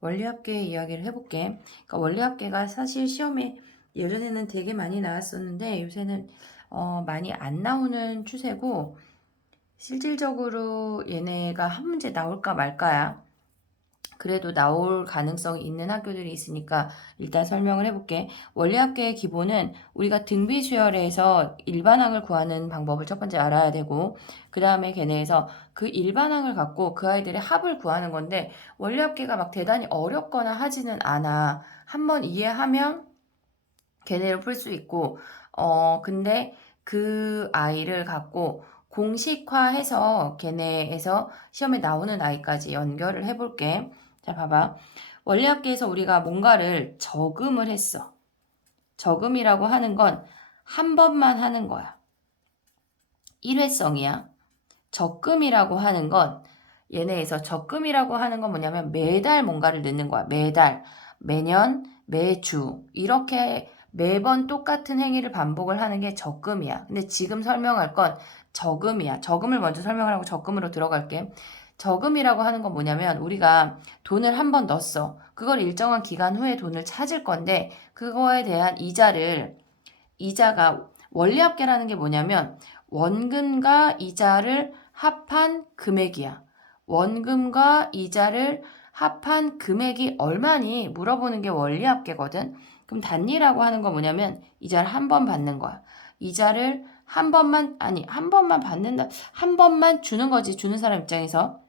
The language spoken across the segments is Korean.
원리합계 이야기를 해볼게. 그러니까 원리합계가 사실 시험에 예전에는 되게 많이 나왔었는데 요새는 많이 안 나오는 추세고, 실질적으로 얘네가 한 문제 나올까 말까야. 그래도 나올 가능성이 있는 학교들이 있으니까 일단 설명을 해볼게. 원리합계의 기본은 우리가 등비수열에서 일반항을 구하는 방법을 첫 번째 알아야 되고, 그 다음에 걔네에서 그 일반항을 갖고 그 아이들의 합을 구하는 건데, 원리합계가 막 대단히 어렵거나 하지는 않아. 한번 이해하면 걔네를 풀 수 있고, 근데 그 아이를 갖고 공식화해서 걔네에서 시험에 나오는 아이까지 연결을 해볼게. 자, 봐봐. 원리합계에서 우리가 뭔가를 적음을 했어. 적음이라고 하는 건 한 번만 하는 거야. 일회성이야. 적금이라고 하는 건, 얘네에서 적금이라고 하는 건 뭐냐면 매달 뭔가를 넣는 거야. 매달, 매년, 매주 이렇게 매번 똑같은 행위를 반복을 하는 게 적금이야. 근데 지금 설명할 건 저금이야. 저금을 먼저 설명을 하고 적금으로 들어갈게. 저금이라고 하는 건 뭐냐면 우리가 돈을 한 번 넣었어. 그걸 일정한 기간 후에 돈을 찾을 건데, 그거에 대한 이자가 원리합계라는 게 뭐냐면 원금과 이자를 합한 금액이야. 원금과 이자를 합한 금액이 얼마니 물어보는 게 원리합계거든. 그럼 단리라고 하는 건 뭐냐면 이자를 한 번 받는 거야. 이자를 한 번만, 아니, 한 번만 받는다. 한 번만 주는 거지. 주는 사람 입장에서.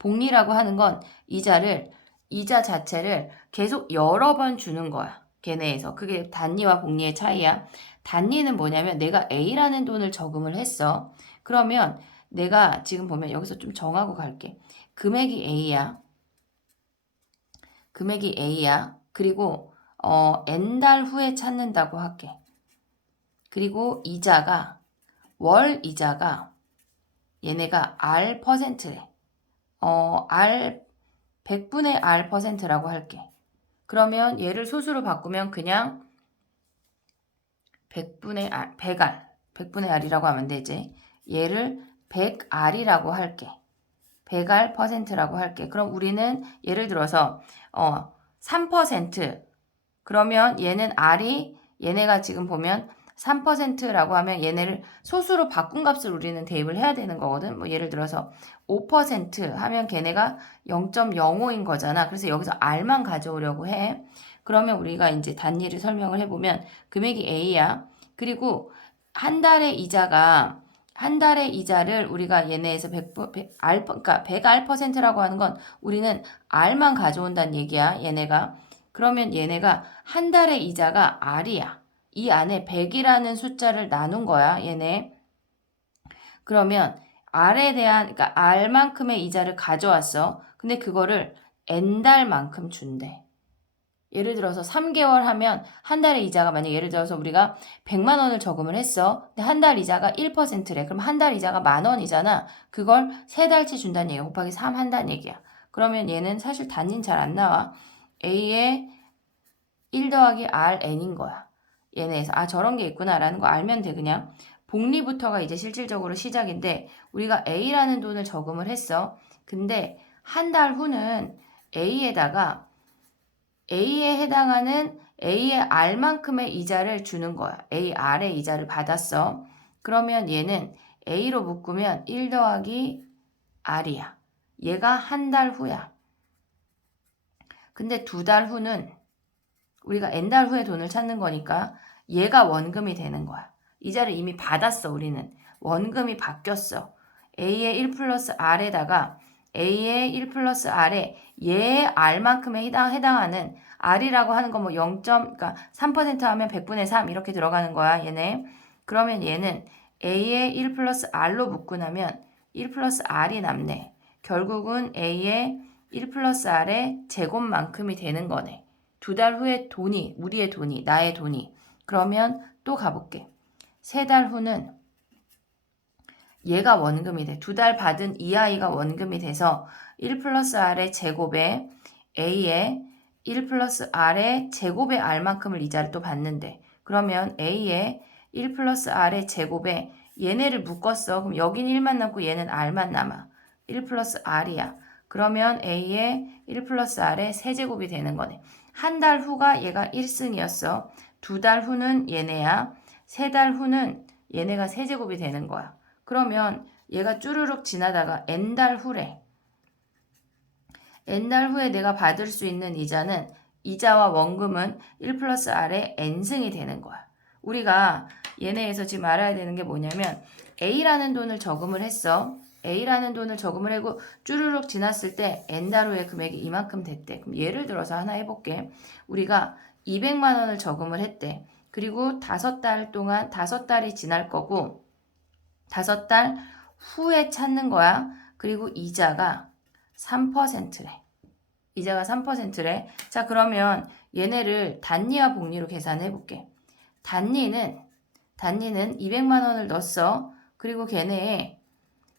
복리라고 하는 건 이자 자체를 계속 여러 번 주는 거야. 걔네에서. 그게 단리와 복리의 차이야. 단리는 뭐냐면 내가 A라는 돈을 저금을 했어. 그러면 내가 지금 보면 여기서 좀 정하고 갈게. 금액이 A야. 금액이 A야. 그리고 N달 후에 찾는다고 할게. 그리고 월 이자가 얘네가 R%래. R 100분의 R%라고 할게. 그러면 얘를 소수로 바꾸면 그냥 100분의 R, 100R, 100분의 R이라고 하면 되지. 얘를 100R이라고 할게. 100R%라고 할게. 그럼 우리는 예를 들어서 3%, 그러면 얘는 얘네가 지금 보면 3%라고 하면 얘네를 소수로 바꾼 값을 우리는 대입을 해야 되는 거거든. 뭐 예를 들어서 5% 하면 걔네가 0.05인 거잖아. 그래서 여기서 R만 가져오려고 해. 그러면 우리가 이제 단위를 설명을 해보면 금액이 A야. 그리고 한 달의 이자를 우리가 얘네에서 100R, 그러니까 100R%라고 하는 건 우리는 R만 가져온다는 얘기야. 얘네가. 그러면 얘네가 한 달의 이자가 R이야. 이 안에 100이라는 숫자를 나눈 거야, 얘네. 그러면 R에 대한, 그러니까 R만큼의 이자를 가져왔어. 근데 그거를 N달만큼 준대. 예를 들어서 3개월 하면 한 달의 이자가, 만약 예를 들어서 우리가 100만 원을 저금을 했어. 근데 한 달 이자가 1%래. 그럼 한 달 이자가 10,000원이잖아. 그걸 3달치 준다는 얘기야. 곱하기 3 한다는 얘기야. 그러면 얘는 사실 단위는 잘 안 나와. A의 1 더하기 RN인 거야. 얘네에서 저런 게 있구나라는 거 알면 돼. 그냥 복리부터가 이제 실질적으로 시작인데, 우리가 A라는 돈을 저금을 했어. 근데 한 달 후는 A에 해당하는 A의 R만큼의 이자를 주는 거야. AR의 이자를 받았어. 그러면 얘는 A로 묶으면 1 더하기 R이야. 얘가 한 달 후야. 근데 2달 후는 우리가 N달 후에 돈을 찾는 거니까 얘가 원금이 되는 거야. 이자를 이미 받았어, 우리는. 원금이 바뀌었어. A의 1 플러스 R에다가 A의 1 플러스 R에 얘의 R만큼에 해당하는 R이라고 하는 건 뭐 0. 그러니까 3% 하면 100분의 3 이렇게 들어가는 거야, 얘네. 그러면 얘는 A의 1 플러스 R로 묶고 나면 1 플러스 R이 남네. 결국은 A의 1 플러스 R의 제곱만큼이 되는 거네. 2달 후에 우리의 돈이, 나의 돈이. 그러면 또 가볼게. 3달 후는 얘가 원금이 돼. 2달 받은 이 아이가 원금이 돼서 1 플러스 R의 제곱에 A의 1 플러스 R의 제곱의 R만큼을 이자를 또 받는데, 그러면 A의 1 플러스 R의 제곱에 얘네를 묶었어. 그럼 여긴 1만 남고 얘는 R만 남아. 1 플러스 R이야. 그러면 A의 1 플러스 R의 세제곱이 되는 거네. 한 달 후가 얘가 1승이었어. 2달 후는 얘네야. 3달 후는 얘네가 세제곱이 되는 거야. 그러면 얘가 쭈르륵 지나다가 n달 후래. n달 후에 내가 받을 수 있는 이자는 이자와 원금은 1 플러스 R의 n승이 되는 거야. 우리가 얘네에서 지금 알아야 되는 게 뭐냐면 A라는 돈을 저금을 했어. A라는 돈을 저금을 하고 쭈르륵 지났을 때 n달 후에 금액이 이만큼 됐대. 그럼 예를 들어서 하나 해볼게. 우리가 200만 원을 저금을 했대. 그리고 5달 동안 5달이 지날 거고 5달 후에 찾는 거야. 그리고 이자가 3%래. 이자가 3%래. 자, 그러면 얘네를 단리와 복리로 계산해 볼게. 단리는 200만 원을 넣었어. 그리고 걔네의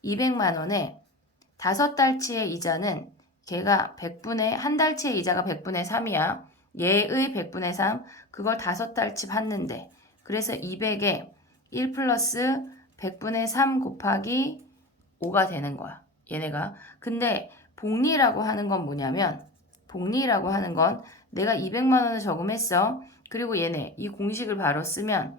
200만 원에 5달치의 이자는 걔가 100분의 한 달치의 이자가 100분의 3이야. 얘의 100분의 3 그걸 5달치 받는데 그래서 200에 1 플러스 100분의 3 곱하기 5가 되는 거야. 얘네가. 근데 복리라고 하는 건 뭐냐면 복리라고 하는 건 내가 200만 원을 저금했어. 그리고 얘네 이 공식을 바로 쓰면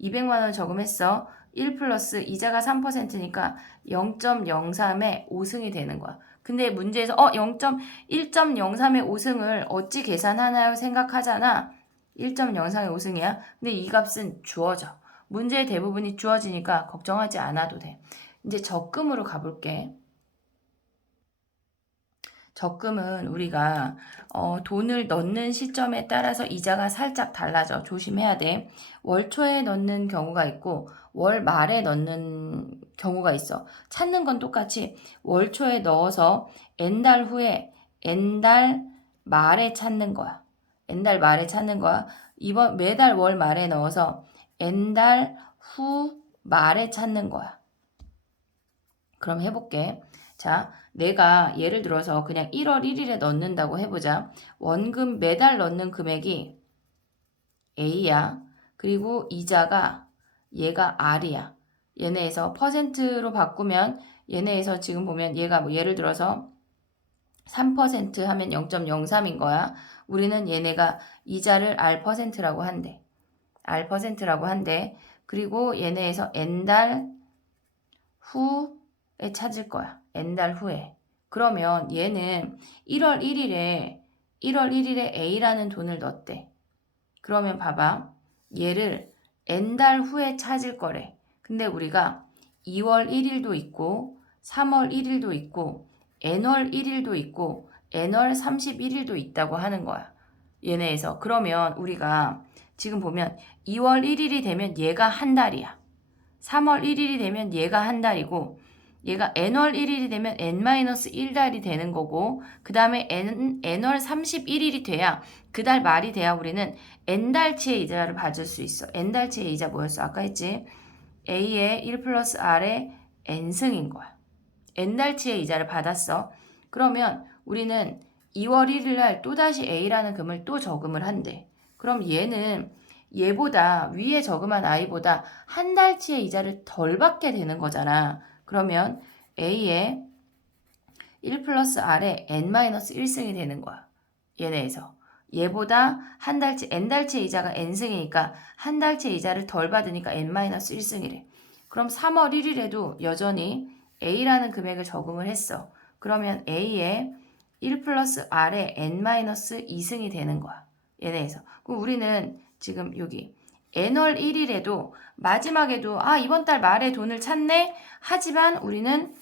200만 원을 저금했어. 1 플러스 이자가 3%니까 0.03의 5승이 되는 거야. 근데 문제에서 1.03의 5승을 어찌 계산하나요? 생각하잖아. 1.03의 5승이야. 근데 이 값은 주어져. 문제의 대부분이 주어지니까 걱정하지 않아도 돼. 이제 적금으로 가볼게. 적금은 우리가 돈을 넣는 시점에 따라서 이자가 살짝 달라져. 조심해야 돼. 월 초에 넣는 경우가 있고 월 말에 넣는 경우가 있어. 찾는 건 똑같이 월 초에 넣어서 n달 후에 n달 말에 찾는 거야. n달 말에 찾는 거야. 이번 매달 월 말에 넣어서 n달 후 말에 찾는 거야. 그럼 해볼게. 자, 내가 예를 들어서 그냥 1월 1일에 넣는다고 해보자. 원금 매달 넣는 금액이 A야. 그리고 이자가 얘가 R이야. 얘네에서 퍼센트로 바꾸면 얘네에서 지금 보면 얘가 뭐 예를 들어서 3% 하면 0.03인 거야. 우리는 얘네가 이자를 R%라고 한대. R%라고 한대. 그리고 얘네에서 N달 후에 찾을 거야. n달 후에. 그러면 얘는 1월 1일에 A라는 돈을 넣었대. 그러면 봐봐. 얘를 n달 후에 찾을 거래. 근데 우리가 2월 1일도 있고 3월 1일도 있고 n월 1일도 있고 n월 31일도 있다고 하는 거야. 얘네에서. 그러면 우리가 지금 보면 2월 1일이 되면 얘가 한 달이야. 3월 1일이 되면 얘가 한 달이고 얘가 n월 1일이 되면 n-1달이 되는 거고 그 다음에 n월 31일이 돼야 그 달 말이 돼야 우리는 n달치의 이자를 받을 수 있어. n달치의 이자 뭐였어? 아까 했지? A의 1 플러스 R의 n승인 거야. n달치의 이자를 받았어. 그러면 우리는 2월 1일 날 또다시 A라는 금을 또 저금을 한대. 그럼 얘는 얘보다 위에 저금한 I보다 한 달치의 이자를 덜 받게 되는 거잖아. 그러면 A의 1 플러스 R의 n-1승이 되는 거야. 얘네에서. 얘보다 한 달치, n달치의 이자가 n승이니까 한 달치의 이자를 덜 받으니까 n-1승이래. 그럼 3월 1일에도 여전히 A라는 금액을 저금을 했어. 그러면 A의 1 플러스 R의 n-2승이 되는 거야. 얘네에서. 그럼 우리는 지금 여기 n월 1일에도 마지막에도 이번 달 말에 돈을 찾네? 하지만 우리는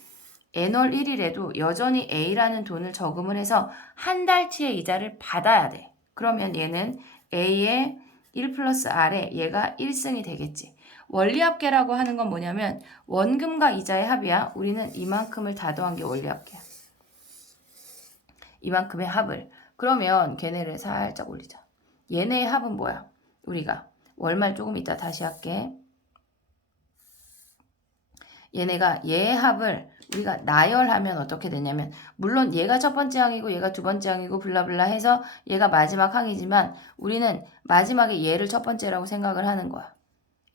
n월 1일에도 여전히 A라는 돈을 저금을 해서 한 달치의 이자를 받아야 돼. 그러면 얘는 A의 1 플러스 R에 얘가 1승이 되겠지. 원리합계라고 하는 건 뭐냐면 원금과 이자의 합이야. 우리는 이만큼을 다 더한 게 원리합계야. 이만큼의 합을. 그러면 걔네를 살짝 올리자. 얘네의 합은 뭐야? 우리가 월말 조금 이따 다시 할게. 얘네가 얘의 합을 우리가 나열하면 어떻게 되냐면 물론 얘가 첫 번째 항이고 얘가 두 번째 항이고 블라블라 해서 얘가 마지막 항이지만 우리는 마지막에 얘를 첫 번째라고 생각을 하는 거야.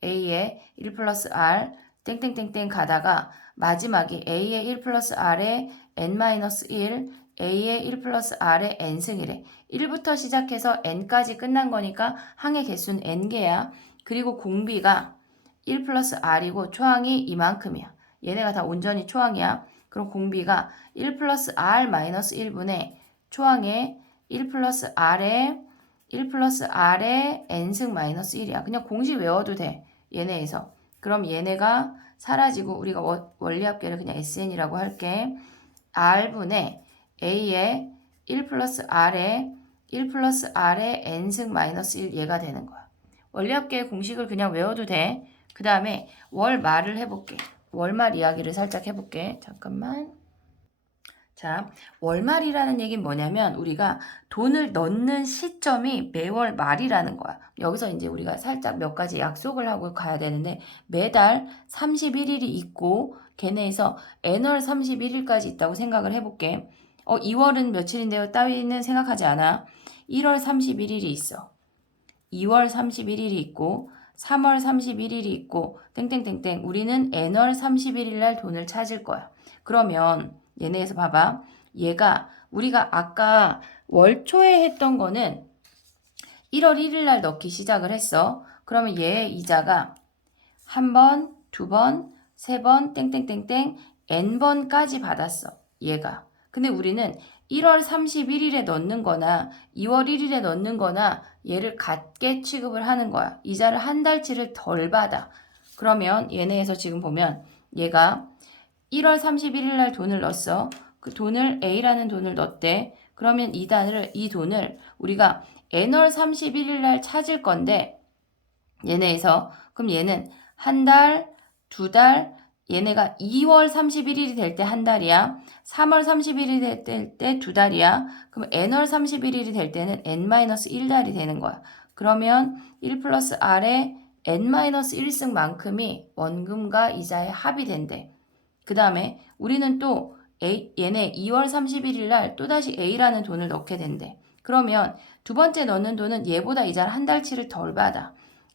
A의 1 플러스 R 땡땡땡땡 가다가 마지막이 a의 1 플러스 r의 n-1, a의 1 플러스 r의 n승이래. 1부터 시작해서 n까지 끝난 거니까 항의 개수는 n개야. 그리고 공비가 1 플러스 r이고 초항이 이만큼이야. 얘네가 다 온전히 초항이야. 그럼 공비가 1 플러스 r 마이너스 1분의 초항의 1 플러스 r의 n승 마이너스 1이야. 그냥 공식 외워도 돼. 얘네에서. 그럼 얘네가 사라지고 우리가 원리합계를 그냥 SN이라고 할게. R분의 A의 1 플러스 R의 N승 마이너스 1 얘가 되는 거야. 원리합계의 공식을 그냥 외워도 돼. 그 다음에 월말을 해볼게. 월말 이야기를 살짝 해볼게. 잠깐만. 자, 월말이라는 얘기는 뭐냐면 우리가 돈을 넣는 시점이 매월 말이라는 거야. 여기서 이제 우리가 살짝 몇 가지 약속을 하고 가야 되는데 매달 31일이 있고 걔네에서 N월 31일까지 있다고 생각을 해볼게. 2월은 며칠인데요? 따위는 생각하지 않아. 1월 31일이 있어. 2월 31일이 있고 3월 31일이 있고 땡땡땡땡 우리는 N월 31일 날 돈을 찾을 거야. 그러면 얘네에서 봐봐. 얘가 우리가 아까 월초에 했던 거는 1월 1일 날 넣기 시작을 했어. 그러면 얘의 이자가 한 번, 두 번, 세 번, 땡땡땡땡 n번까지 받았어. 얘가. 근데 우리는 1월 31일에 넣는 거나 2월 1일에 넣는 거나 얘를 같게 취급을 하는 거야. 이자를 한 달치를 덜 받아. 그러면 얘네에서 지금 보면 얘가 1월 31일 날 돈을 넣었어. 그 돈을 A라는 돈을 넣었대. 그러면 이 돈을 우리가 N월 31일 날 찾을 건데 얘네에서 그럼 얘는 한 달, 두 달, 얘네가 2월 31일이 될 때 한 달이야. 3월 31일이 될 때 두 달이야. 그럼 N월 31일이 될 때는 N-1달이 되는 거야. 그러면 1 플러스 R의 N-1승만큼이 원금과 이자의 합이 된대. 그 다음에 우리는 또 얘네 2월 31일 날 또다시 A라는 돈을 넣게 된대. 그러면 두 번째 넣는 돈은 얘보다 이자를 한 달치를 덜 받아.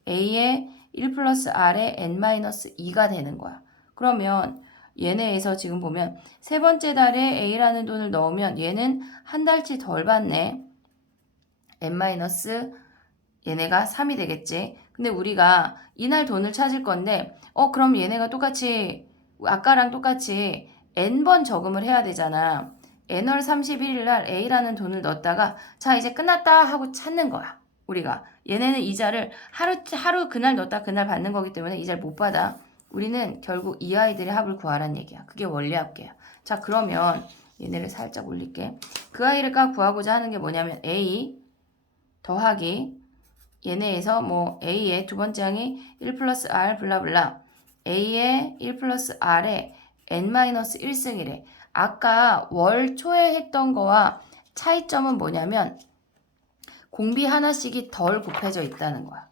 A의 1 플러스 R의 N-2가 되는 거야. 그러면 얘네에서 지금 보면 세 번째 달에 A라는 돈을 넣으면 얘는 한 달치 덜 받네. N- 얘네가 3이 되겠지. 근데 우리가 이날 돈을 찾을 건데 그럼 얘네가 똑같이 아까랑 똑같이 n번 저금을 해야 되잖아. n월 31일 날 A라는 돈을 넣었다가 자 이제 끝났다 하고 찾는 거야. 우리가 얘네는 이자를 하루 그날 넣었다 그날 받는 거기 때문에 이자를 못 받아. 우리는 결국 이 아이들의 합을 구하라는 얘기야. 그게 원리합계야. 자 그러면 얘네를 살짝 올릴게. 그 아이가 구하고자 하는 게 뭐냐면 A 더하기 얘네에서 뭐 A의 두 번째 항이 1 플러스 R 블라블라 A의 1 플러스 R의 N-1승이래. 아까 월 초에 했던 거와 차이점은 뭐냐면 공비 하나씩이 덜 곱해져 있다는 거야.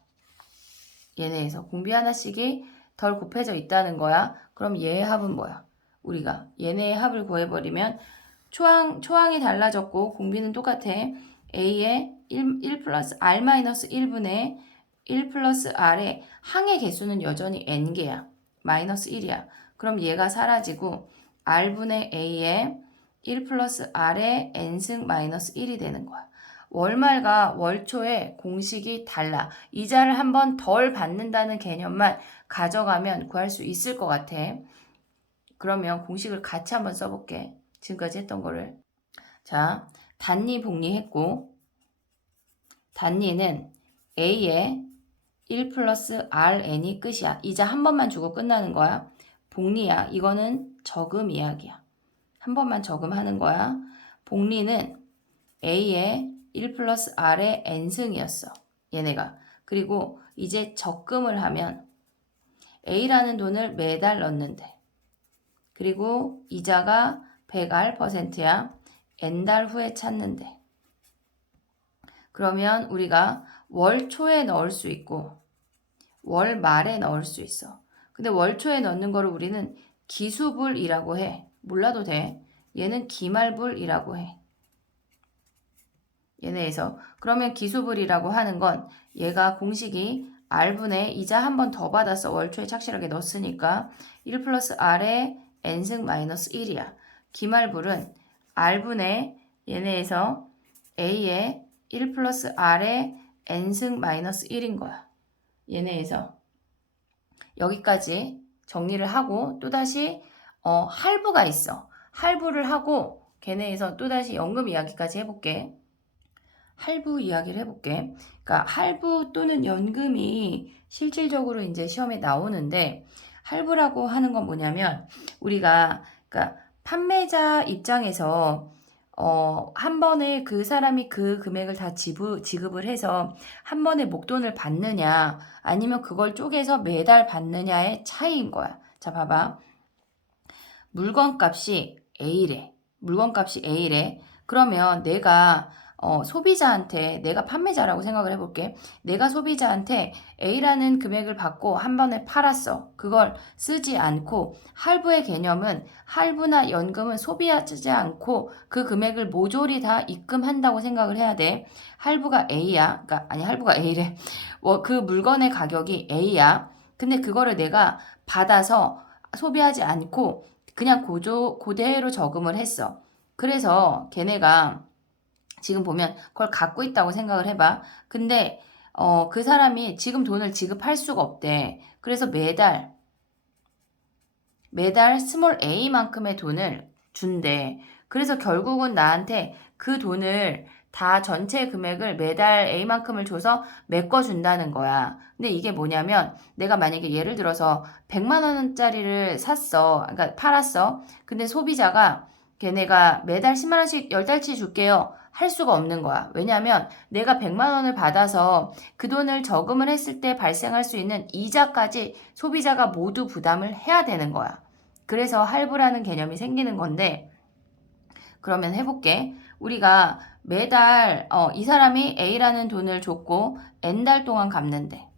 얘네에서 공비 하나씩이 덜 곱해져 있다는 거야. 그럼 얘의 합은 뭐야? 우리가 얘네의 합을 구해버리면 초항이 달라졌고 공비는 똑같아. A의 1 플러스 R-1분의 1 플러스 R의 항의 개수는 여전히 n개야. 마이너스 1이야. 그럼 얘가 사라지고 R분의 A의 1 플러스 R의 n승 마이너스 1이 되는 거야. 월말과 월초에 공식이 달라. 이자를 한 번 덜 받는다는 개념만 가져가면 구할 수 있을 것 같아. 그러면 공식을 같이 한번 써볼게. 지금까지 했던 거를. 자, 단리 복리 했고 단리는 A의 1 플러스 RN이 끝이야. 이자 한 번만 주고 끝나는 거야. 복리야. 이거는 저금 이야기야. 한 번만 저금하는 거야. 복리는 A의 1 플러스 R의 N승이었어. 얘네가. 그리고 이제 적금을 하면 A라는 돈을 매달 넣는데 그리고 이자가 100R%야. N달 후에 찾는데 그러면 우리가 월 초에 넣을 수 있고 월 말에 넣을 수 있어. 근데 월 초에 넣는 거를 우리는 기수불이라고 해. 몰라도 돼. 얘는 기말불이라고 해. 얘네에서 그러면 기수불이라고 하는 건 얘가 공식이 R분의 이자 한 번 더 받았어. 월초에 착실하게 넣었으니까 1 플러스 R의 N승 마이너스 1이야. 기말불은 R분의 얘네에서 A의 1 플러스 R의 N승 마이너스 1인 거야. 얘네에서 여기까지 정리를 하고 또다시 할부가 있어. 할부를 하고 걔네에서 또다시 연금 이야기까지 해볼게. 할부 이야기를 해볼게. 그러니까 할부 또는 연금이 실질적으로 이제 시험에 나오는데 할부라고 하는 건 뭐냐면 우리가 그러니까 판매자 입장에서 한 번에 그 사람이 그 금액을 다 지급을 해서 한 번에 목돈을 받느냐 아니면 그걸 쪼개서 매달 받느냐의 차이인 거야. 자, 봐봐. 물건값이 A래. 물건값이 A래. 그러면 내가 소비자한테 내가 판매자라고 생각을 해볼게. 내가 소비자한테 A라는 금액을 받고 한 번에 팔았어. 그걸 쓰지 않고 할부의 개념은 할부나 연금은 소비하지 않고 그 금액을 모조리 다 입금한다고 생각을 해야 돼. 할부가 A야. 그러니까 아니 할부가 A래. 그 물건의 가격이 A야. 근데 그거를 내가 받아서 소비하지 않고 그냥 그대로 저금을 했어. 그래서 걔네가 지금 보면 그걸 갖고 있다고 생각을 해봐. 근데 그 사람이 지금 돈을 지급할 수가 없대. 그래서 매달 스몰 a만큼의 돈을 준대. 그래서 결국은 나한테 그 돈을 다 전체 금액을 매달 a만큼을 줘서 메꿔준다는 거야. 근데 이게 뭐냐면 내가 만약에 예를 들어서 100만 원짜리를 샀어. 그러니까 팔았어. 근데 소비자가 걔네가 매달 10만 원씩 10달치 줄게요. 할 수가 없는 거야. 왜냐하면 내가 100만 원을 받아서 그 돈을 저금을 했을 때 발생할 수 있는 이자까지 소비자가 모두 부담을 해야 되는 거야. 그래서 할부라는 개념이 생기는 건데 그러면 해볼게. 우리가 매달 이 사람이 A라는 돈을 줬고 N달 동안 갚는데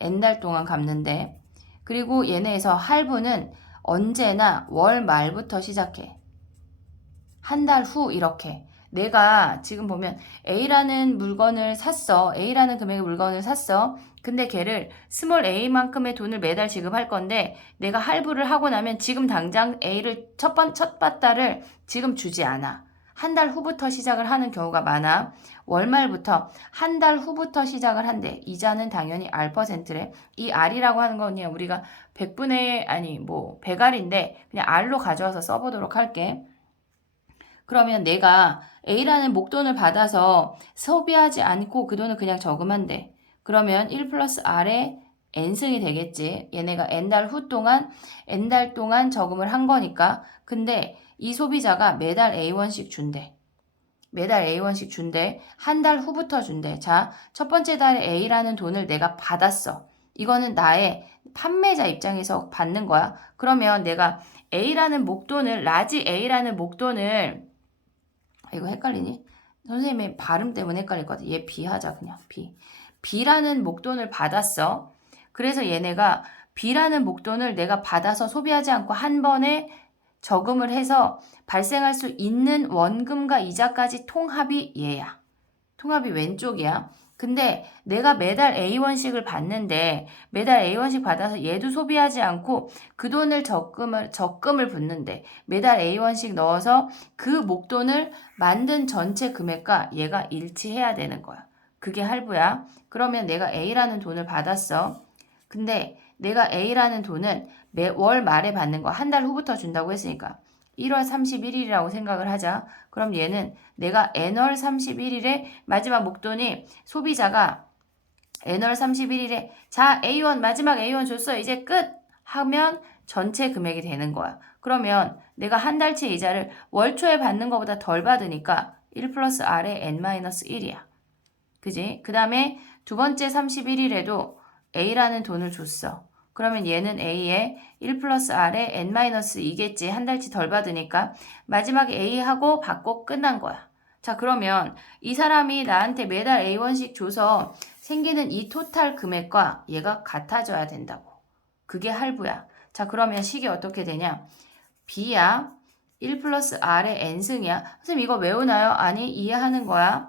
N달 동안 갚는데 그리고 얘네에서 할부는 언제나 월 말부터 시작해. 한 달 후 이렇게 내가 지금 보면 A라는 물건을 샀어. A라는 금액의 물건을 샀어. 근데 걔를 스몰 A만큼의 돈을 매달 지급할 건데 내가 할부를 하고 나면 지금 당장 A를 첫 받다를 지금 주지 않아. 한 달 후부터 시작을 하는 경우가 많아. 월말부터 한 달 후부터 시작을 한대. 이자는 당연히 R%래. 이 R이라고 하는 건 그냥 우리가 100분의 아니 뭐 100R인데 그냥 R로 가져와서 써보도록 할게. 그러면 내가 A라는 목돈을 받아서 소비하지 않고 그 돈을 그냥 저금한대. 그러면 1 플러스 R의 N승이 되겠지. 얘네가 N달 후 동안 N달 동안 저금을 한 거니까. 근데 이 소비자가 매달 A1씩 준대. 매달 A1씩 준대. 한 달 후부터 준대. 자, 첫 번째 달에 A라는 돈을 내가 받았어. 이거는 나의 판매자 입장에서 받는 거야. 그러면 내가 A라는 목돈을 라지 A라는 목돈을 이거 헷갈리니? 선생님의 발음 때문에 헷갈릴 것 같아. 얘 B 하자 그냥 B. B라는 목돈을 받았어. 그래서 얘네가 B라는 목돈을 내가 받아서 소비하지 않고 한 번에 저금을 해서 발생할 수 있는 원금과 이자까지 통합이 얘야. 통합이 왼쪽이야. 근데 내가 매달 A1씩을 받는데 매달 A1씩 받아서 얘도 소비하지 않고 그 돈을 적금을 붓는데 매달 A1씩 넣어서 그 목돈을 만든 전체 금액과 얘가 일치해야 되는 거야. 그게 할부야. 그러면 내가 A라는 돈을 받았어. 근데 내가 A라는 돈은 월 말에 받는 거 한 달 후부터 준다고 했으니까 1월 31일이라고 생각을 하자. 그럼 얘는 내가 N월 31일에 마지막 목돈이 소비자가 N월 31일에 자 A1 마지막 A1 줬어 이제 끝 하면 전체 금액이 되는 거야. 그러면 내가 한 달치 이자를 월 초에 받는 것보다 덜 받으니까 1 플러스 R의 N-1이야. 그지? 그 다음에 두 번째 31일에도 A라는 돈을 줬어. 그러면 얘는 A에 1 플러스 R에 N-2겠지. 한 달치 덜 받으니까 마지막에 A하고 받고 끝난 거야. 자, 그러면 이 사람이 나한테 매달 A1씩 줘서 생기는 이 토탈 금액과 얘가 같아져야 된다고. 그게 할부야. 자, 그러면 식이 어떻게 되냐? B야. 1 플러스 R의 N승이야. 선생님 이거 외우나요? 아니, 이해하는 거야.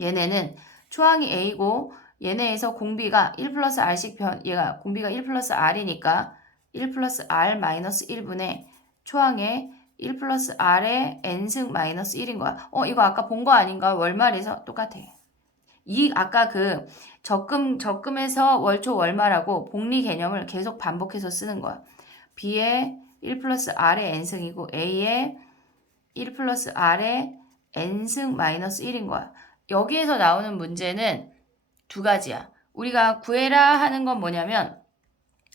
얘네는 초항이 A고 얘네에서 공비가 1 플러스 r씩 얘가 공비가 1 플러스 r이니까 1 플러스 r 마이너스 1분의 초항에 1 플러스 r의 n승 마이너스 1인 거야. 이거 아까 본 거 아닌가? 월말에서 똑같아. 이 아까 그 적금에서 월초 월말하고 복리 개념을 계속 반복해서 쓰는 거야. B의 1 플러스 R의 N승이고 A의 1 플러스 R의 N승 마이너스 1인 거야. 여기에서 나오는 문제는 두 가지야. 우리가 구해라 하는 건 뭐냐면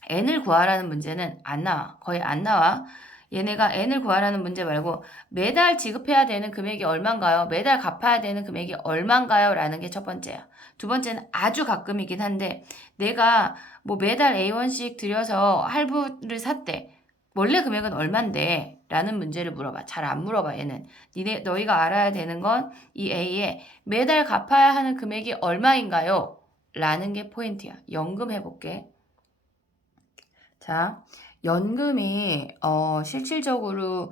N을 구하라는 문제는 안 나와. 거의 안 나와. 얘네가 N을 구하라는 문제 말고 매달 지급해야 되는 금액이 얼만가요? 매달 갚아야 되는 금액이 얼만가요? 라는 게 첫 번째야. 두 번째는 아주 가끔이긴 한데 내가 뭐 매달 A1씩 들여서 할부를 샀대. 원래 금액은 얼만데? 라는 문제를 물어봐. 잘 안 물어봐 얘는. 너희가 알아야 되는 건 이 A에 매달 갚아야 하는 금액이 얼마인가요? 라는 게 포인트야. 연금 해볼게. 자, 연금이 실질적으로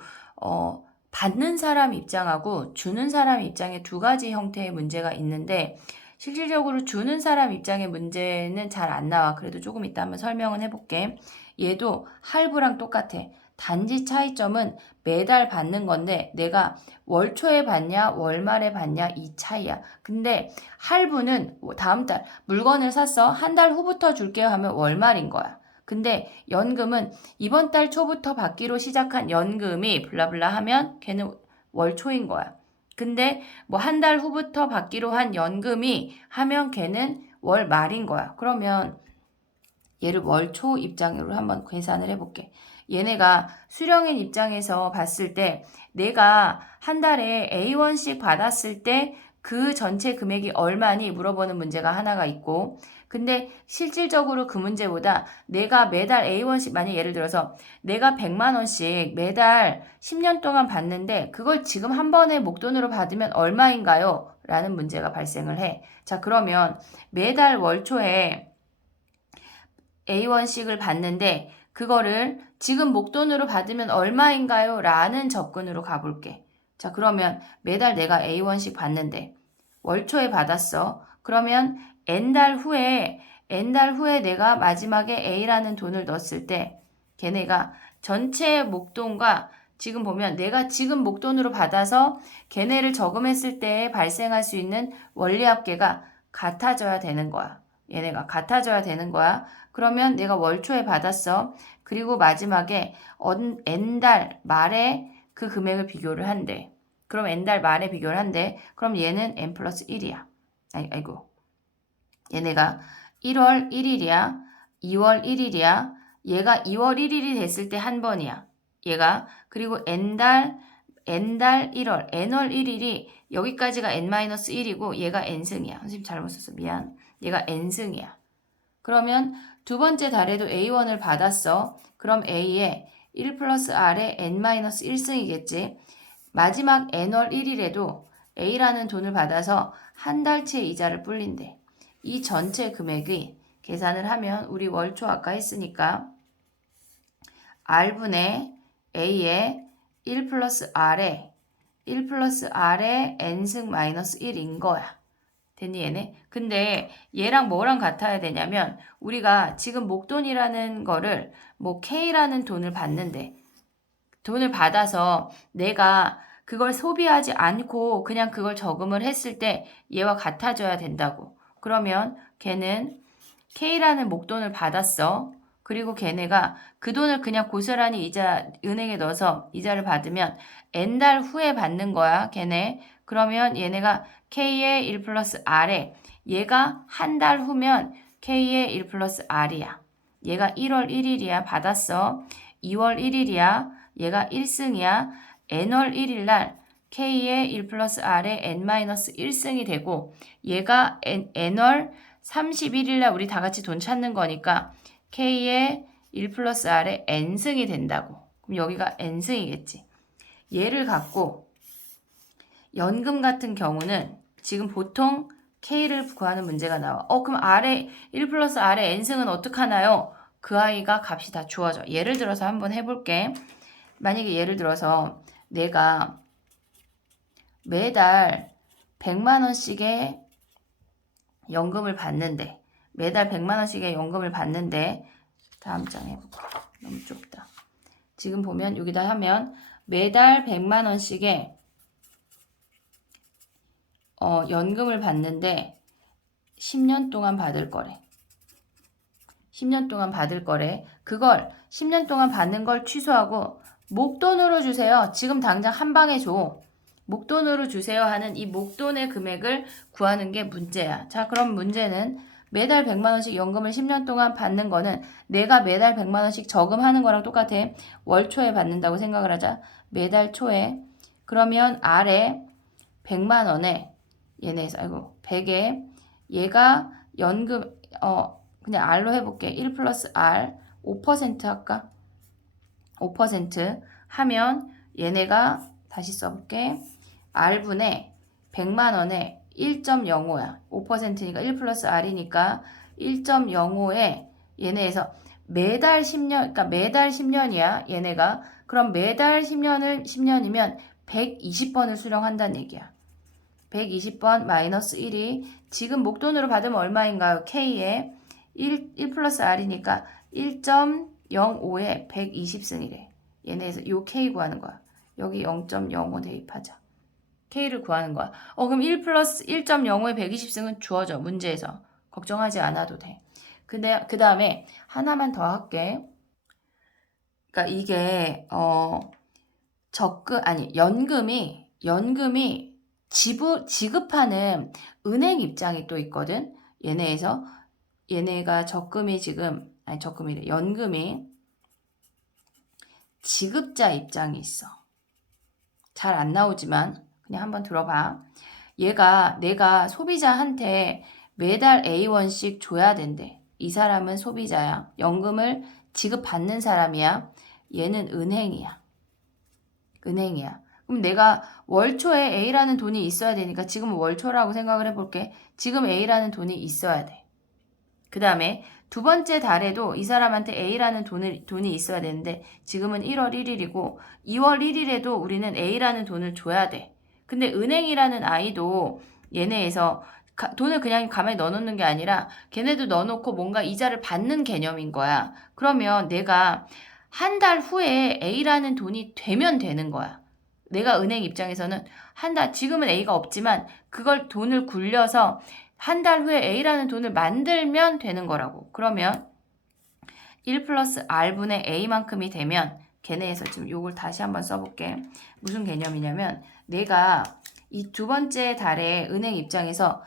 받는 사람 입장하고 주는 사람 입장에 두 가지 형태의 문제가 있는데 실질적으로 주는 사람 입장의 문제는 잘 안 나와. 그래도 조금 이따 한번 설명은 해볼게. 얘도 할부랑 똑같아. 단지 차이점은 매달 받는 건데 내가 월 초에 받냐 월 말에 받냐 이 차이야. 근데 할부는 다음 달 물건을 샀어. 한 달 후부터 줄게요 하면 월 말인 거야. 근데 연금은 이번 달 초부터 받기로 시작한 연금이 블라블라 하면 걔는 월 초인 거야. 근데 뭐 한 달 후부터 받기로 한 연금이 하면 걔는 월 말인 거야. 그러면 얘를 월 초 입장으로 한번 계산을 해볼게. 얘네가 수령인 입장에서 봤을 때 내가 한 달에 A1씩 받았을 때 그 전체 금액이 얼마니 물어보는 문제가 하나가 있고 근데 실질적으로 그 문제보다 내가 매달 A1씩 만약 예를 들어서 내가 100만 원씩 매달 10년 동안 받는데 그걸 지금 한 번에 목돈으로 받으면 얼마인가요? 라는 문제가 발생을 해. 자 그러면 매달 월초에 A1씩을 받는데 그거를 지금 목돈으로 받으면 얼마인가요? 라는 접근으로 가볼게. 자 그러면 매달 내가 A1씩 받는데 월초에 받았어. 그러면 N달 후에 내가 마지막에 A라는 돈을 넣었을 때 걔네가 전체 목돈과 지금 보면 내가 지금 목돈으로 받아서 걔네를 저금했을 때 발생할 수 있는 원리합계가 같아져야 되는 거야. 얘네가 같아져야 되는 거야. 그러면 내가 월초에 받았어. 그리고 마지막에 N달 말에 그 금액을 비교를 한대. 그럼 N달 말에 비교를 한대. 그럼 얘는 N 플러스 1이야. 아이고. 얘네가 1월 1일이야. 2월 1일이야. 얘가 2월 1일이 됐을 때 한 번이야. 얘가 그리고 N달 1월, N월 1일이 여기까지가 N-1이고 얘가 N승이야. 선생님 잘못 썼어. 미안. 얘가 N승이야. 그러면 두 번째 달에도 A1을 받았어. 그럼 A에 1 플러스 R에 N-1승이겠지. 마지막 N월 1일에도 A라는 돈을 받아서 한 달치의 이자를 불린대. 이 전체 금액이 계산을 하면 우리 월초 아까 했으니까 R분의 A에 1 플러스 R에 N승 마이너스 1인 거야. 됐니 얘네? 근데 얘랑 뭐랑 같아야 되냐면 우리가 지금 목돈이라는 거를 뭐 K라는 돈을 받는데 돈을 받아서 내가 그걸 소비하지 않고 그냥 그걸 저금을 했을 때 얘와 같아져야 된다고. 그러면 걔는 K라는 목돈을 받았어. 그리고 걔네가 그 돈을 그냥 고스란히 은행에 넣어서 이자를 받으면 N달 후에 받는 거야, 걔네. 그러면 얘네가 K의 1 플러스 R에 얘가 한 달 후면 K의 1 플러스 R이야. 얘가 1월 1일이야. 받았어. 2월 1일이야. 얘가 1승이야. N월 1일 날 K의 1 플러스 R에 N-1승이 되고 얘가 N월 31일 날 우리 다 같이 돈 찾는 거니까 K의 1 플러스 R에 N승이 된다고. 그럼 여기가 N승이겠지. 얘를 갖고 연금 같은 경우는 지금 보통 K를 구하는 문제가 나와. 그럼 R에 1 플러스 R에 N승은 어떡하나요? 그 아이가 값이 다 주어져. 예를 들어서 한번 해볼게. 만약에 예를 들어서 내가 매달 100만 원씩의 연금을 받는데 매달 100만 원씩의 연금을 받는데 다음 장 해볼게요. 너무 좁다. 지금 보면 여기다 하면 매달 100만 원씩의 연금을 받는데 10년 동안 받을 거래. 10년 동안 받을 거래. 그걸 10년 동안 받는 걸 취소하고 목돈으로 주세요. 지금 당장 한 방에 줘. 목돈으로 주세요 하는 이 목돈의 금액을 구하는 게 문제야. 자, 그럼 문제는 매달 100만 원씩 연금을 10년 동안 받는 거는 내가 매달 100만 원씩 저금하는 거랑 똑같아. 월 초에 받는다고 생각을 하자. 매달 초에. 그러면 아래 100만 원에 얘네에서 100에 얘가 연금 그냥 R로 해볼게. 1 플러스 R 5% 할까? 5% 하면 얘네가 다시 써볼게. R분의 100만 원에 1.05야. 5%니까 1 플러스 R이니까 1.05에 얘네에서 매달 10년, 그러니까 매달 10년이야. 얘네가. 그럼 매달 10년이면 120번을 수령한다는 얘기야. 120번 마이너스 1이 지금 목돈으로 받으면 얼마인가요? K에 1 플러스 R이니까 1.05에 120승이래. 얘네에서 요 K 구하는 거야. 여기 0.05 대입하자. K를 구하는 거야. 그럼 1 플러스 1.05에 120승은 주어져. 문제에서. 걱정하지 않아도 돼. 근데 그 다음에 하나만 더 할게. 그러니까 이게 연금이 지급하는 은행 입장이 또 있거든. 얘네가 연금이 지급자 입장이 있어. 잘 안 나오지만 그냥 한번 들어봐. 내가 소비자한테 매달 A1씩 줘야 된대. 이 사람은 소비자야. 연금을 지급받는 사람이야. 얘는 은행이야. 그럼 내가 월초에 A라는 돈이 있어야 되니까 지금은 월초라고 생각을 해볼게. 지금 A라는 돈이 있어야 돼. 그 다음에 두 번째 달에도 이 사람한테 A라는 돈이 있어야 되는데 지금은 1월 1일이고 2월 1일에도 우리는 A라는 돈을 줘야 돼. 근데 은행이라는 아이도 얘네에서 돈을 그냥 가만히 넣어놓는 게 아니라 걔네도 넣어놓고 뭔가 이자를 받는 개념인 거야. 그러면 내가 한 달 후에 A라는 돈이 되면 되는 거야. 내가 은행 입장에서는 지금은 A가 없지만 그걸 돈을 굴려서 한 달 후에 A라는 돈을 만들면 되는 거라고. 그러면 1 플러스 R분의 A만큼이 되면 걔네에서 지금 요걸 다시 한번 써볼게. 무슨 개념이냐면 내가 이 두 번째 달에 은행 입장에서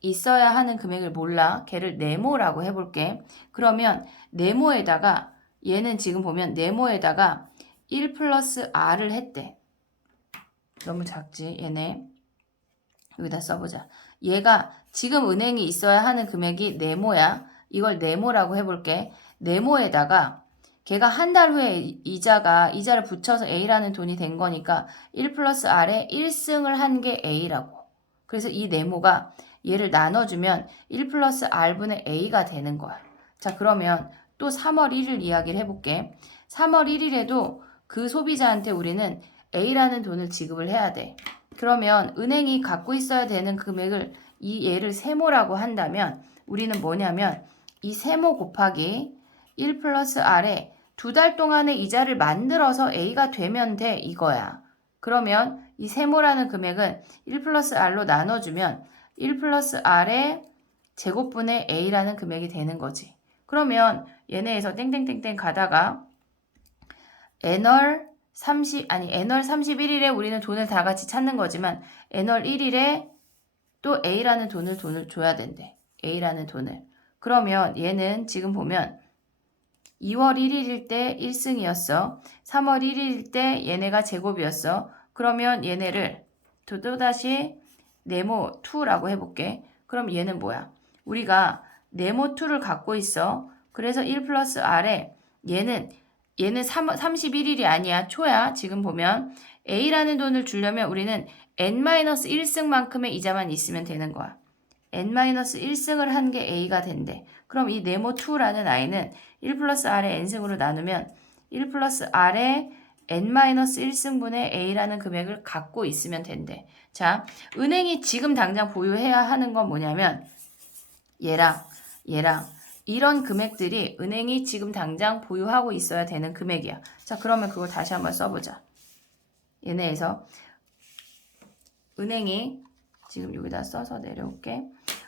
있어야 하는 금액을 몰라. 걔를 네모라고 해볼게. 그러면 네모에다가 얘는 지금 보면 네모에다가 1 플러스 R을 했대. 너무 작지? 얘네. 여기다 써보자. 얘가 지금 은행이 있어야 하는 금액이 네모야. 이걸 네모라고 해볼게. 네모에다가 걔가 한 달 후에 이자를 붙여서 A라는 돈이 된 거니까 1 플러스 R에 1승을 한 게 A라고. 그래서 이 네모가 얘를 나눠주면 1 플러스 R분의 A가 되는 거야. 자, 그러면 또 3월 1일 이야기를 해볼게. 3월 1일에도 그 소비자한테 우리는 A라는 돈을 지급을 해야 돼. 그러면 은행이 갖고 있어야 되는 금액을 얘를 세모라고 한다면 우리는 뭐냐면 이 세모 곱하기 1 플러스 R에 두 달 동안의 이자를 만들어서 A가 되면 돼 이거야. 그러면 이 세모라는 금액은 1 플러스 R로 나눠주면 1 플러스 R의 제곱분의 A라는 금액이 되는 거지. 그러면 얘네에서 땡땡땡땡 가다가 N월 31일에 우리는 돈을 다 같이 찾는 거지만 N월 1일에 또 A라는 돈을 줘야 된대. A라는 돈을. 그러면 얘는 지금 보면 2월 1일일 때 1승이었어. 3월 1일일 때 얘네가 제곱이었어. 그러면 얘네를 또다시 네모 2라고 해볼게. 그럼 얘는 뭐야? 우리가 네모 2를 갖고 있어. 그래서 1 플러스 R에 얘는 31일이 아니야. 초야. 지금 보면 A라는 돈을 주려면 우리는 N-1승만큼의 이자만 있으면 되는 거야. N-1승을 한 게 A가 된대. 그럼 이 네모2라는 아이는 1 플러스 R의 N승으로 나누면 1 플러스 R의 N-1승분의 A라는 금액을 갖고 있으면 된대. 자, 은행이 지금 당장 보유해야 하는 건 뭐냐면 얘랑 이런 금액들이 은행이 지금 당장 보유하고 있어야 되는 금액이야. 자, 그러면 그걸 다시 한번 써보자. 얘네에서 은행이 지금 여기다 써서 내려올게.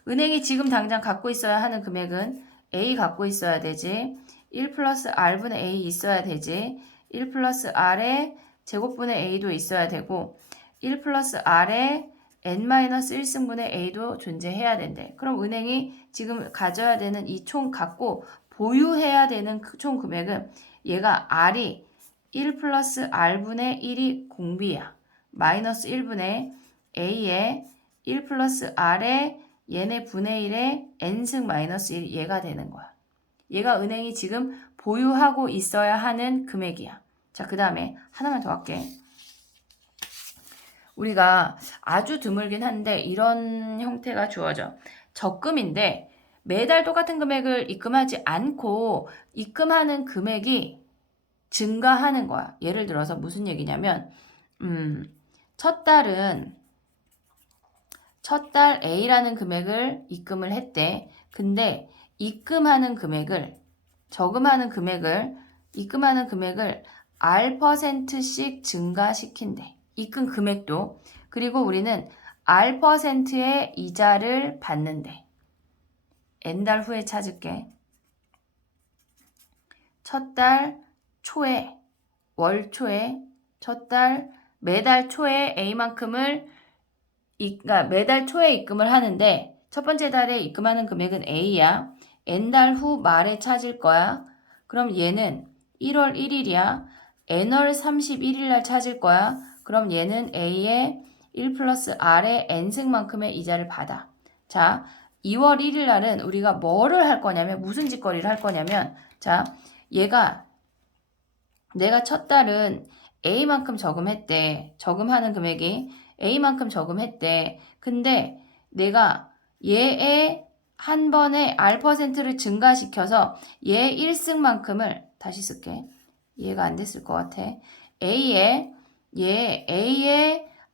은행이 지금 당장 갖고 있어야 하는 금액은 A 갖고 있어야 되지. 1 플러스 R분의 A 있어야 되지. 1 플러스 R의 제곱분의 A도 있어야 되고 1 플러스 R의 n-1승분의 A도 존재해야 된대. 그럼 은행이 지금 가져야 되는 이 총 갖고 보유해야 되는 총 금액은 얘가 R이 1 플러스 R분의 1이 공비야. 마이너스 1분의 A의 1 플러스 R의 얘네 분의 1의 n승 마이너스 1 얘가 되는 거야. 얘가 은행이 지금 보유하고 있어야 하는 금액이야. 자, 그 다음에 하나만 더 할게. 우리가 아주 드물긴 한데 이런 형태가 주어져. 적금인데 매달 똑같은 금액을 입금하지 않고 입금하는 금액이 증가하는 거야. 예를 들어서 무슨 얘기냐면 첫 달 A라는 금액을 입금을 했대. 근데 입금하는 금액을 R%씩 증가시킨대. 입금 금액도. 그리고 우리는 R%의 이자를 받는데. n달 후에 찾을게. 첫 달 초에, 월 초에, 매달 초에 A만큼을 그러니까 매달 초에 입금을 하는데 첫 번째 달에 입금하는 금액은 A야. n달 후 말에 찾을 거야. 그럼 얘는 1월 1일이야. n월 31일 날 찾을 거야. 그럼 얘는 A의 1 플러스 R의 n승만큼의 이자를 받아. 자, 2월 1일 날은 우리가 뭐를 할 거냐면 무슨 짓거리를 할 거냐면 자, 내가 첫 달은 A만큼 저금했대. 저금하는 금액이 A만큼 저금했대. 근데 내가 얘의 한 번에 R%를 증가시켜서 얘 1승만큼을 다시 쓸게. 이해가 안 됐을 것 같아. A의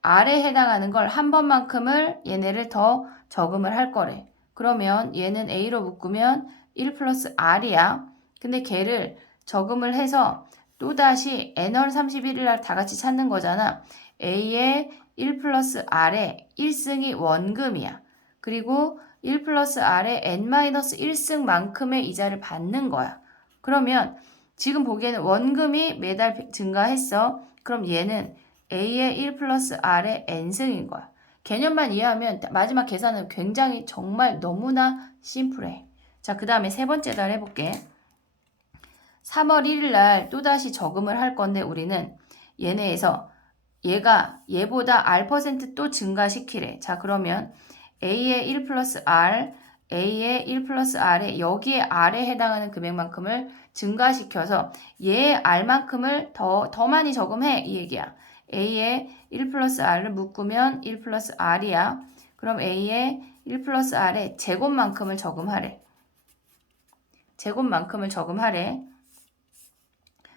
R에 해당하는 걸 한 번만큼을 얘네를 더 저금을 할 거래. 그러면 얘는 A로 묶으면 1 플러스 R이야. 근데 걔를 저금을 해서 또다시 n월 31일 날 다 같이 찾는 거잖아. A의 1 플러스 R의 1승이 원금이야. 그리고 1 플러스 R의 n-1승만큼의 이자를 받는 거야. 그러면 지금 보기에는 원금이 매달 증가했어. 그럼 얘는 A의 1 플러스 R의 n승인 거야. 개념만 이해하면 마지막 계산은 굉장히 정말 너무나 심플해. 자, 그 다음에 세 번째 달 해볼게. 3월 1일 날 또다시 저금을 할 건데 우리는 얘네에서 얘보다 R% 또 증가시키래. 자, 그러면 A의 1 플러스 R, A의 1 플러스 R에 여기에 R에 해당하는 금액만큼을 증가시켜서 얘의 R만큼을 더 많이 저금해. 이 얘기야. A의 1 플러스 R을 묶으면 1 플러스 R이야. 그럼 A의 1 플러스 R의 제곱만큼을 저금하래.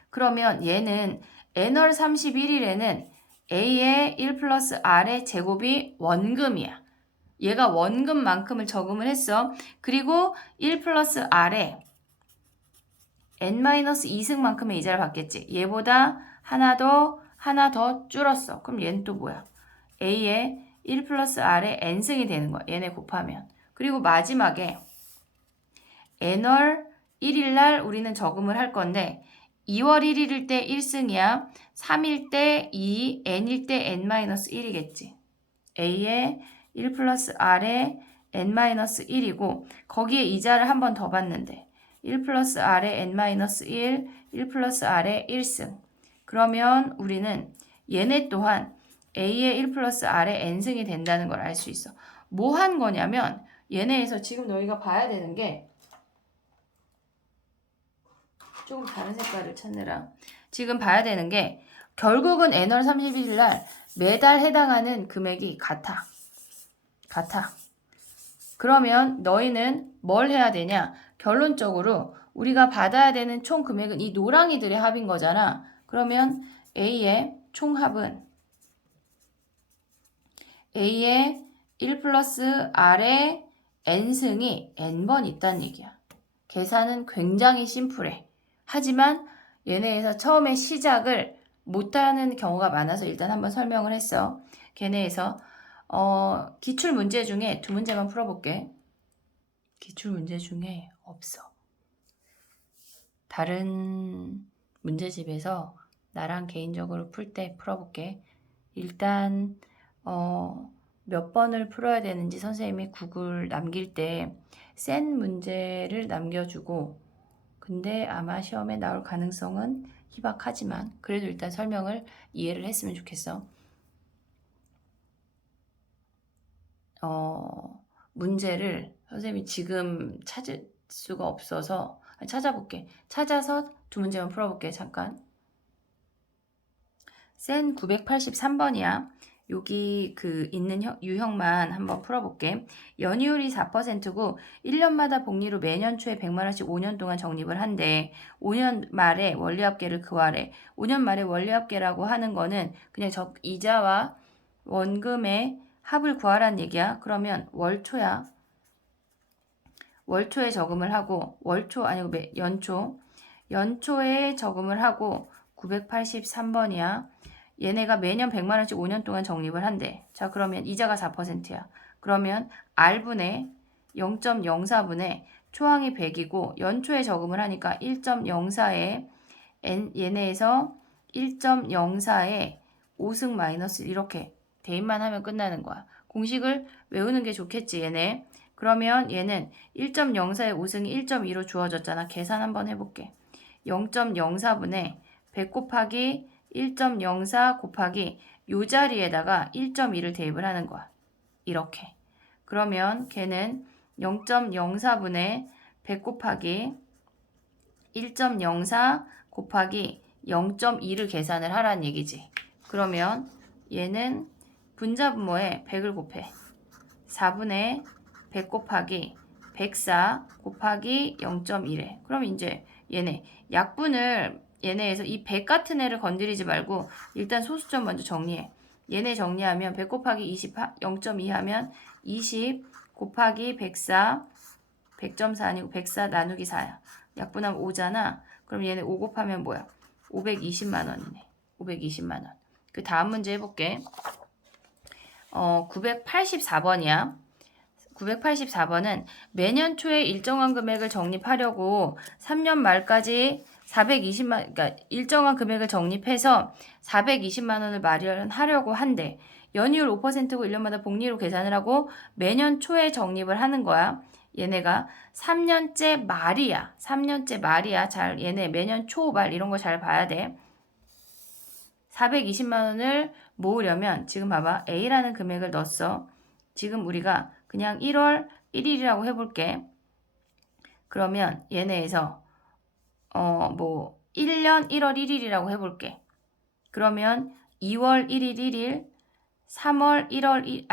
그러면 얘는 n월 31일에는 A의 1 플러스 R의 제곱이 원금이야. 얘가 원금만큼을 저금을 했어. 그리고 1 플러스 R에 n-2승만큼의 이자를 받겠지. 얘보다 하나 더 줄었어. 그럼 얘는 또 뭐야? A의 1 플러스 R의 n승이 되는 거야. 얘네 곱하면. 그리고 마지막에 n월 1일 날 우리는 저금을 할 건데 2월 1일일 때 1승이야. 3일 때 2, n일 때 n-1이겠지. A의 1 플러스 R의 n-1이고 거기에 이자를 한 번 더 받는데 1 플러스 R의 n-1, 1 플러스 R의 1승. 그러면 우리는 얘네 또한 A의 1 플러스 R의 n승이 된다는 걸 알 수 있어. 뭐 한 거냐면 얘네에서 지금 너희가 봐야 되는 게 조금 다른 색깔을 찾느라 지금 봐야 되는 게 결국은 n월 31일 날 매달 해당하는 금액이 같아. 그러면 너희는 뭘 해야 되냐? 결론적으로 우리가 받아야 되는 총 금액은 이 노랑이들의 합인 거잖아. 그러면 A의 총합은 A의 1 플러스 R의 n승이 n번 있다는 얘기야. 계산은 굉장히 심플해. 하지만 얘네에서 처음에 시작을 못하는 경우가 많아서 일단 한번 설명을 했어. 걔네에서 기출 문제 중에 두 문제만 풀어볼게. 기출 문제 중에 없어. 다른 문제집에서 나랑 개인적으로 풀 때 풀어볼게. 일단 몇 번을 풀어야 되는지 선생님이 구글 남길 때 센 문제를 남겨주고, 근데 아마 시험에 나올 가능성은 희박하지만 그래도 일단 설명을 이해를 했으면 좋겠어. 문제를 선생님이 지금 찾을 수가 없어서 찾아볼게. 찾아서 두 문제만 풀어볼게. 잠깐. 센 983번이야. 여기 그 있는 유형만 한번 풀어볼게. 연이율이 4%고 1년마다 복리로 매년 초에 100만원씩 5년 동안 적립을 한대. 5년 말에 원리합계를 구하래. 5년 말에 원리합계라고 하는 거는 그냥 이자와 원금의 합을 구하라는 얘기야. 그러면 월초야. 월초에 저금을 하고 월초 아니고 연초에 저금을 하고 983번이야. 얘네가 매년 100만원씩 5년 동안 적립을 한대. 자, 그러면 이자가 4%야. 그러면 R분의 0.04분의 초항이 100이고 연초에 저금을 하니까 1.04에 얘네에서 1.04에 5승 마이너스 이렇게 대입만 하면 끝나는 거야. 공식을 외우는 게 좋겠지, 얘네. 그러면 얘는 1.04에 5승이 1.2로 주어졌잖아. 계산 한번 해볼게. 0.04분의 100 곱하기 1.04 곱하기 요 자리에다가 1.2를 대입을 하는 거야. 이렇게. 그러면 걔는 0.04분의 100 곱하기 1.04 곱하기 0.2를 계산을 하라는 얘기지. 그러면 얘는 분자분모에 100을 곱해. 4분의 100 곱하기 104 곱하기 0.1에. 그럼 이제 얘네 약분을 얘네에서 이 100 같은 애를 건드리지 말고 일단 소수점 먼저 정리해. 얘네 정리하면 100 곱하기 20 0.2 하면 20 곱하기 104 100.4 아니고 104 나누기 4야. 약분하면 5잖아. 그럼 얘네 5 곱하면 뭐야? 520만 원이네. 520만 원. 그 다음 문제 해볼게. 984번이야. 984번은 매년 초에 일정한 금액을 적립하려고 3년 말까지 420만, 그러니까 일정한 금액을 적립해서 420만 원을 마련하려고 한대. 연이율 5%고 1년마다 복리로 계산을 하고 매년 초에 적립을 하는 거야. 얘네가 3년째 말이야. 3년째 말이야. 잘 얘네 매년 초 말 이런 거 잘 봐야 돼. 420만 원을 모으려면 지금 봐봐. A라는 금액을 넣었어. 지금 우리가 그냥 1월 1일이라고 해볼게. 그러면 얘네에서 1년 1월 1일이라고 해볼게. 그러면 2월 1일 1일, 3월 1월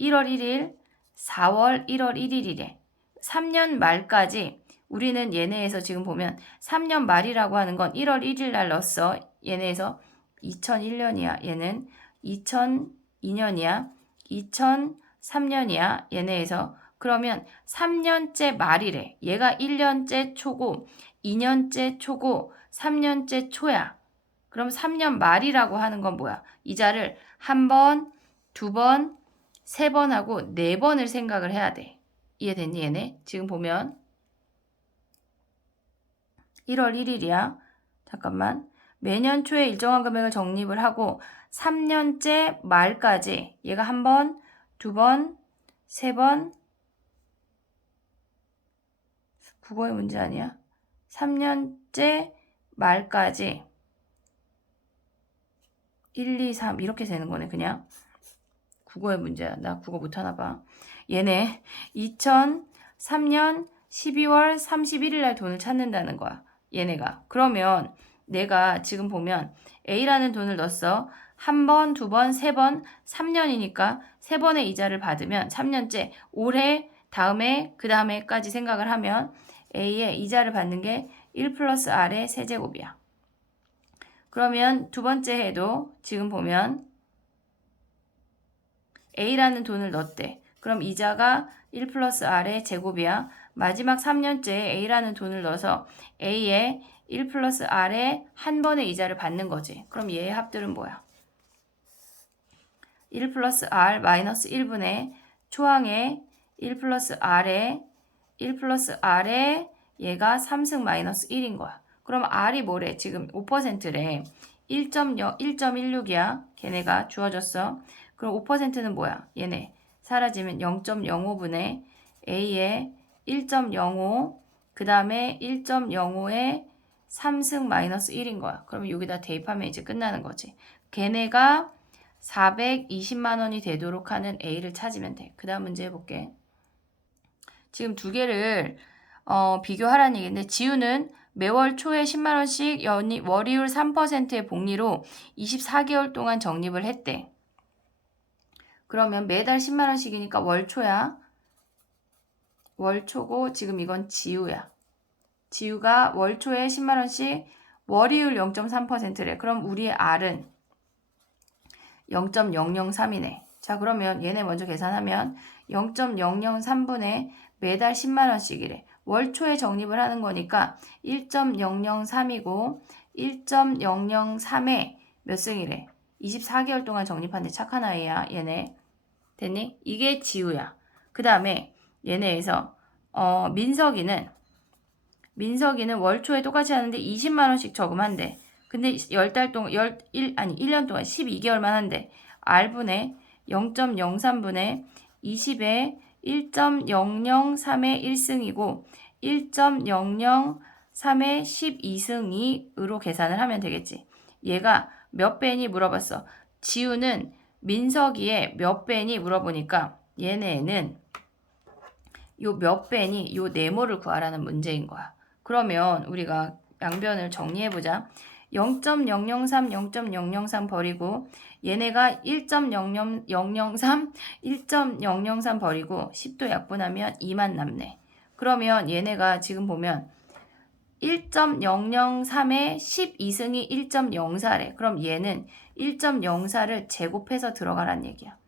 1월 1일, 4월 1월 1일이래. 3년 말까지 우리는 얘네에서 지금 보면 3년 말이라고 하는 건 1월 1일 날 넣었어. 얘네에서 2001년이야. 얘는 2002년이야. 2003년이야. 얘네에서. 그러면 3년째 말이래. 얘가 1년째 초고 2년째 초고 3년째 초야. 그럼 3년 말이라고 하는 건 뭐야? 이자를 한 번, 두 번, 세 번 하고 네 번을 생각을 해야 돼. 이해됐니 얘네? 지금 보면 1월 1일이야. 잠깐만. 매년 초에 일정한 금액을 적립을 하고 3년째 말까지 얘가 한 번, 두 번, 세 번, 국어의 문제 아니야? 3년째 말까지 1, 2, 3 이렇게 되는 거네 그냥. 국어의 문제야. 나 국어 못하나 봐. 얘네 2003년 12월 31일 날 돈을 찾는다는 거야. 얘네가. 그러면 내가 지금 보면 A라는 돈을 넣었어. 한 번, 두 번, 세 번, 3년이니까 세 번의 이자를 받으면 3년째 올해 다음에 그 다음에까지 생각을 하면 A의 이자를 받는 게 1 플러스 R의 세제곱이야. 그러면 두 번째 해도 지금 보면 A라는 돈을 넣었대. 그럼 이자가 1 플러스 R의 제곱이야. 마지막 3년째에 A라는 돈을 넣어서 A에 1 플러스 R의 한 번의 이자를 받는 거지. 그럼 얘의 합들은 뭐야? 1 플러스 R 마이너스 1분의 초항에 1 플러스 R에 1 플러스 R에 얘가 3승 마이너스 1인 거야. 그럼 R이 뭐래? 지금 5%래. 1.16이야. 걔네가 주어졌어. 그럼 5%는 뭐야? 얘네 사라지면 0.05분의 A에 1.05 그 다음에 1.05에 3승 마이너스 1인 거야. 그럼 여기다 대입하면 이제 끝나는 거지. 걔네가 420만 원이 되도록 하는 A를 찾으면 돼. 그 다음 문제 해볼게. 지금 두 개를 비교하라는 얘기인데 지우는 매월 초에 10만 원씩 월이율 3%의 복리로 24개월 동안 적립을 했대. 그러면 매달 10만 원씩이니까 월초야. 월초고 지금 이건 지우야. 지우가 월초에 10만 원씩 월이율 0.3%래. 그럼 우리의 R은 0.003이네. 자, 그러면 얘네 먼저 계산하면 0.003분의 매달 10만 원씩이래. 월초에 적립을 하는 거니까 1.003이고 1.003에 몇 승이래? 24개월 동안 적립하는데 착한 아이야. 얘네. 됐니? 이게 지우야. 그 다음에 얘네에서 민석이는 월초에 똑같이 하는데 20만 원씩 저금한대. 근데 10달 동안 1년 동안 12개월만 한대. R분의 0.03분의 20에 1.003의 1승이고 1.003의 12승이로 계산을 하면 되겠지. 얘가 몇 배니 물어봤어. 지우는 민석이의 몇 배니 물어보니까 얘네는 요 몇 배니 요 네모를 구하라는 문제인 거야. 그러면 우리가 양변을 정리해보자. 0.003, 0.003 버리고 얘네가 1.003, 1.003 버리고 10도 약분하면 2만 남네. 그러면 얘네가 지금 보면 1.003에 12승이 1.04래. 그럼 얘는 1.04를 제곱해서 들어가란 얘기야.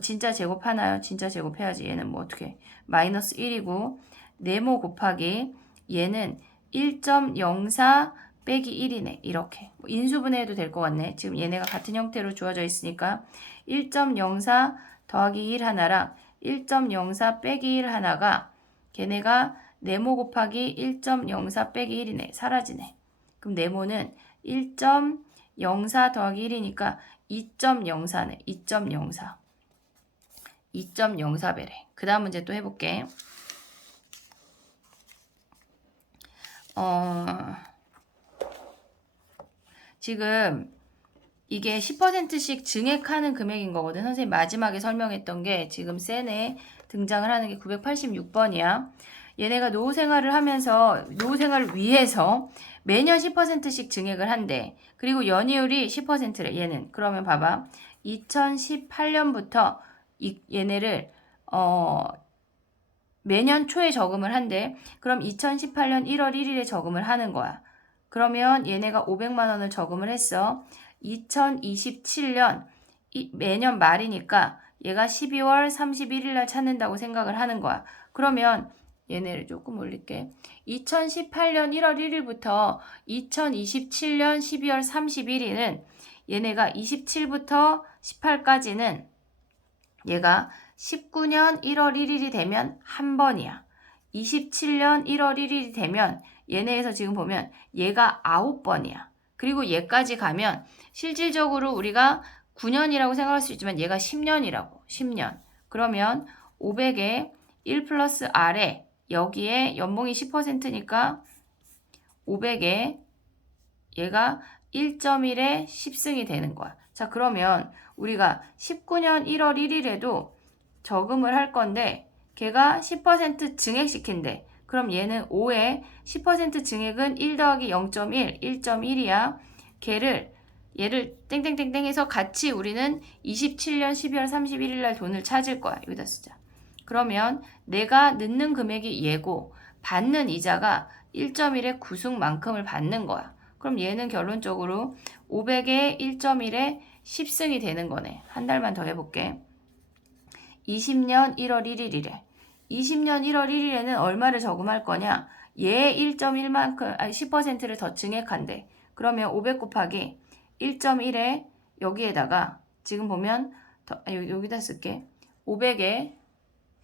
진짜 제곱하나요? 진짜 제곱해야지. 얘는 뭐 어떻게 마이너스 1이고 네모 곱하기 얘는 1.04 빼기 1이네. 이렇게 인수분해해도 될 것 같네. 지금 얘네가 같은 형태로 주어져 있으니까 1.04 더하기 1 하나랑 1.04 빼기 1 하나가 걔네가 네모 곱하기 1.04 빼기 1이네. 사라지네. 그럼 네모는 1.04 더하기 1이니까 2.04네. 2.04. 2.04배래. 그 다음 문제 또 해볼게. 지금 이게 10%씩 증액하는 금액인 거거든. 선생님 마지막에 설명했던 게 지금 셀에 등장을 하는 게 986번이야. 얘네가 노후 생활을 하면서 노후 생활을 위해서 매년 10%씩 증액을 한대. 그리고 연이율이 10%래. 얘는. 그러면 봐봐. 2018년부터 얘네를 매년 초에 저금을 한대. 그럼 2018년 1월 1일에 저금을 하는 거야. 그러면 얘네가 500만 원을 저금을 했어. 2027년 매년 말이니까 얘가 12월 31일 날 찾는다고 생각을 하는 거야. 그러면 얘네를 조금 올릴게. 2018년 1월 1일부터 2027년 12월 31일은 얘네가 27부터 18까지는 얘가 19년 1월 1일이 되면 한 번이야. 27년 1월 1일이 되면 얘네에서 지금 보면 얘가 9번이야. 그리고 얘까지 가면 실질적으로 우리가 9년이라고 생각할 수 있지만 얘가 10년이라고. 10년. 그러면 500에 1 플러스 R에 여기에 연봉이 10%니까 500에 얘가 1.1에 10승이 되는 거야. 자, 그러면 우리가 19년 1월 1일에도 저금을 할 건데 걔가 10% 증액시킨대. 그럼 얘는 5에 10% 증액은 1 더하기 0.1, 1.1이야. 얘를 땡땡땡땡 해서 같이 우리는 27년 12월 31일 날 돈을 찾을 거야. 여기다 쓰자. 그러면 내가 넣는 금액이 얘고 받는 이자가 1.1의 9승만큼을 받는 거야. 그럼 얘는 결론적으로 500에 1.1에 10승이 되는 거네. 한 달만 더 해볼게. 20년 1월 1일이래. 20년 1월 1일에는 얼마를 저금할 거냐? 얘 1.1만큼, 10%를 더 증액한대. 그러면 500 곱하기 1.1에 여기에다가 지금 보면 여기다 쓸게. 500에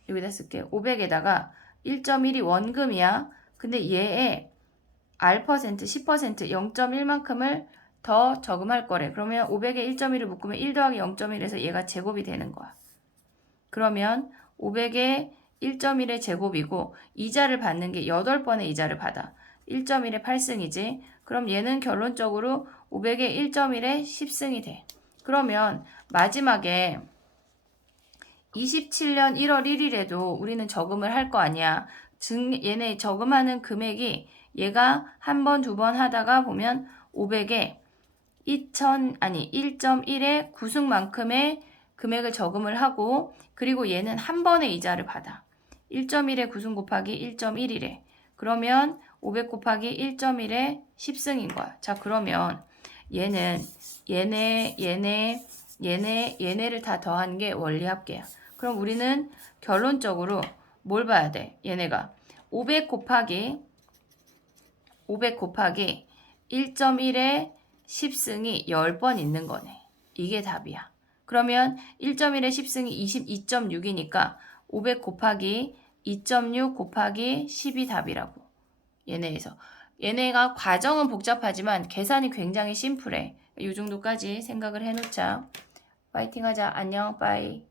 여기다 쓸게. 500에다가 1.1이 원금이야. 근데 얘에 R%, 10%, 0.1만큼을 더 저금할 거래. 그러면 500에 1.1을 묶으면 1 더하기 0.1에서 얘가 제곱이 되는 거야. 그러면 500에 1.1의 제곱이고 이자를 받는 게 8번의 이자를 받아. 1.1의 8승이지. 그럼 얘는 결론적으로 500에 1.1의 10승이 돼. 그러면 마지막에 27년 1월 1일에도 우리는 저금을 할 거 아니야. 얘네 저금하는 금액이 얘가 한 번, 두 번 하다가 보면 500에 1.1의 구승만큼의 금액을 저금을 하고 그리고 얘는 한 번의 이자를 받아. 1.1의 구승 곱하기 1.1이래. 그러면 500 곱하기 1.1의 10승인 거야. 자, 그러면 얘는 얘네를 다 더한 게 원리합계야. 그럼 우리는 결론적으로 뭘 봐야 돼? 얘네가 500 곱하기 1.1의 10승이 10번 있는 거네. 이게 답이야. 그러면 1.1의 10승이 22.6이니까 500 곱하기 2.6 곱하기 10이 답이라고. 얘네가 과정은 복잡하지만 계산이 굉장히 심플해. 이 정도까지 생각을 해놓자. 파이팅 하자. 안녕. 빠이.